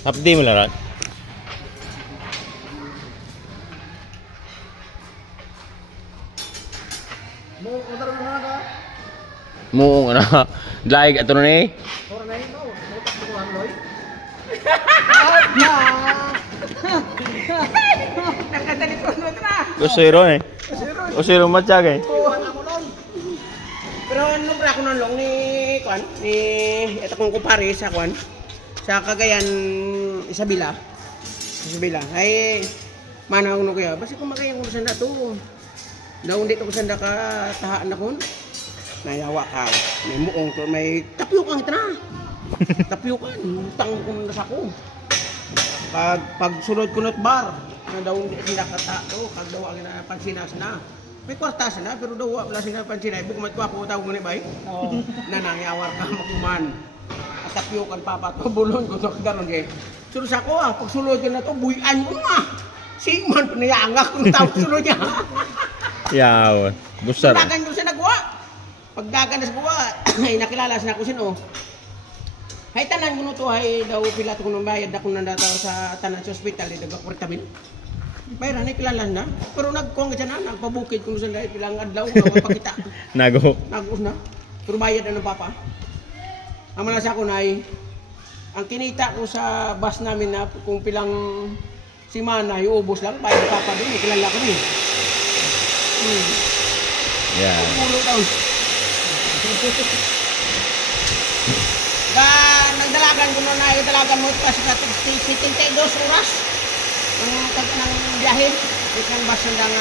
Update mo lang. Muong ano. Daig ato na eh. Kusiro eh. Kusiro matyak eh. Pero ano ba ako nang ni Kwan? Ni ito kong kumpare sa Kwan. Sa Cagayan Isabela. Isabela. Ay mana ko kaya basi ko makaya ko sanda to. Daw dito ko sanda ka tahaan ako. Nayawa ka. May muong to may tapyukan ito na. Tapyukan. Utang ko na sa ko. Pag sulod ko not bar. Na daw hindi nakata to. Pag daw ang pansinas na. May kwartas na pero daw wala sila pansinay. Buko matwa ko tawag mo ni bay. Oo. Nanangawar ka makuman. At tapyukan papa to bulon ko to karon kay. Sulod sa ko pag sulod na to buyan mo nga. Sigman pinayangak kung tawag sulod niya. Yaw. Busar. Dagan ko siya nagwa. Pagdagan na sa kuwa, ay nakilala siya ako sino. Hay tanan ko no to hay daw pila to nang bayad ako nang dataw sa tanan sa ospital daga 40,000. Bayran ay kilala na. Pero nagkuang siya na nagpabukid kuno sa dai pilang adlaw na mapakita. Nago. Nagos na. Pero bayad na ng papa. Amo na sa ako nay. Ang kinita ko sa bus namin na kung pilang simana iubos lang bayad papa din kilala ko ni. Yeah. Pulo daw. Nagdalagan ko na nagdalagan mo kasi sa 72 oras ng biyahe isang bus ng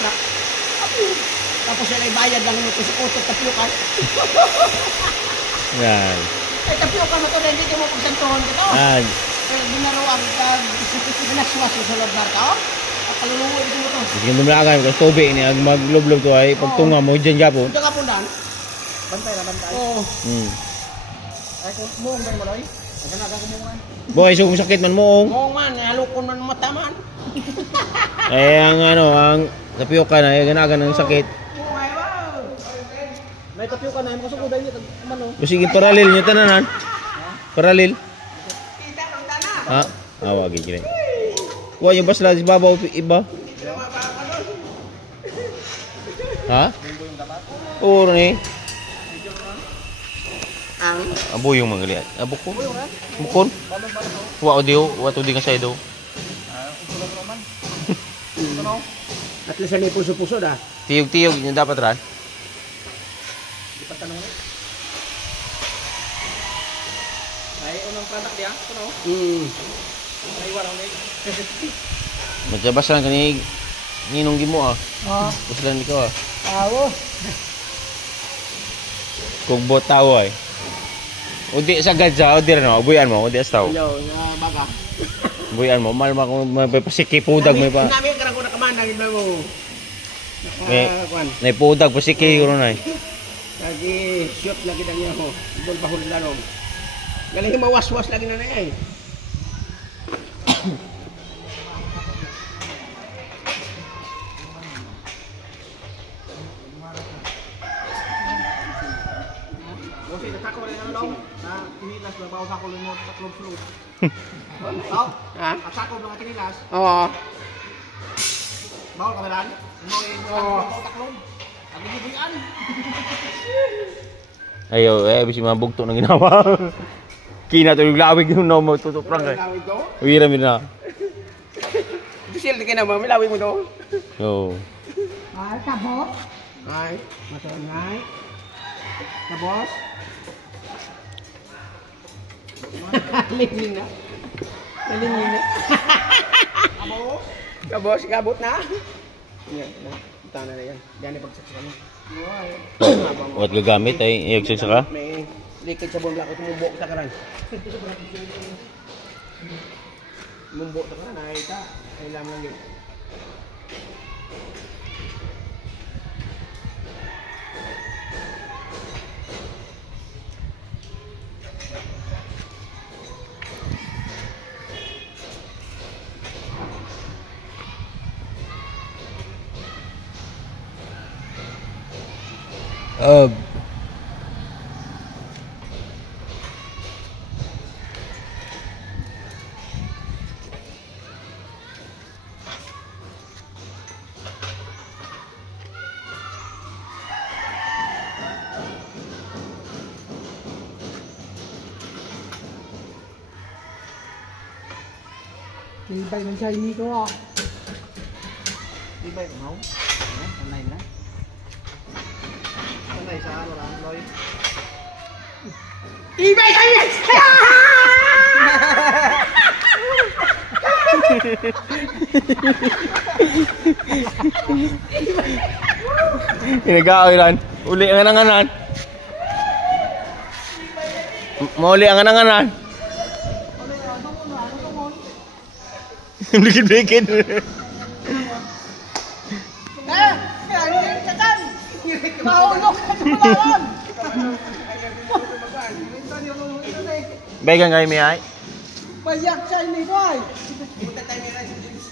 truck tapos ay bayad lang mo sa auto tapyukan Yan. ay tapyukan mo to hindi mo pagsantuhan ko to ginaruan ka naswas sa lugar ka kaluluwa ito mo to sige dumlagan kasi tubig ni ag maglublob to ay pagtunga mo dyan gapon ito ka pundan bantay na bantay oo ay kung muong ba yung maloy naganaga ko muungan boy so kung sakit man muong man halukon man mata man eh ang ano ang tapioca na ay ganagan ng sakit may tapioca na yung kasukuday niya ano sige paralel nyo tananan paralel kita lang tana ha awagi kire wa yung basla di babaw iba ha puro ni ang abo yung mga liat abo ko bukon wa audio wa to di nga sa do at least ni puso-puso dah tiyog-tiyog niya dapat ran ipatanong ni ay unang product dia kuno ay warang ni Magbas lang kani ninong gimo bas lang ikaw awo kung botaw ay udi sa gadja udi ran mo buyan mo udi astaw yo baga buyan mo malma kung mapasiki pudag may pa nami karang ko na kamana gid mo kwan nay pudag pasiki ko nay lagi shoot lagi dan niya ho bol bahul lalo galing mawas-was lagi na nay Bosi tatako rin ang long na kinilas na bawas ako lumot tatlong sulod. Oh, ha? Atako mga kinilas. Oo. Bawal kameran. Oo. Taklong. Ang gibuyan. ayo bisi mabugto nang ginawa kina to yung lawig yung no mo tutup lang kay Lawig do? uwira mi na Sil di na mami lawig mo do. yo Ay, tabo. Ay, matuan ay. Tabos. Liling na. Liling na. Kabos. Kabos, kabot na. Yan, tana na yan. Yan ipagsaksaka mo. wat gagamit ay iyog sa May likid sa buwan lakot mumbo sa karan. Mumbo sa karan ay ta. Ay lam lang yun. Tibay man siya, hindi ko ah. Tibay mo? Ayan, sanay na. Sanay sa ano lang, Loy. Tibay kayo! Inagaoy ran. Uli ang ananganan. Mauli ang ananganan. Blikid-blikid. Mahulog ka sa palaran! Began kayo may ay. Payak siya ini boy! Punta tayo nila sa James.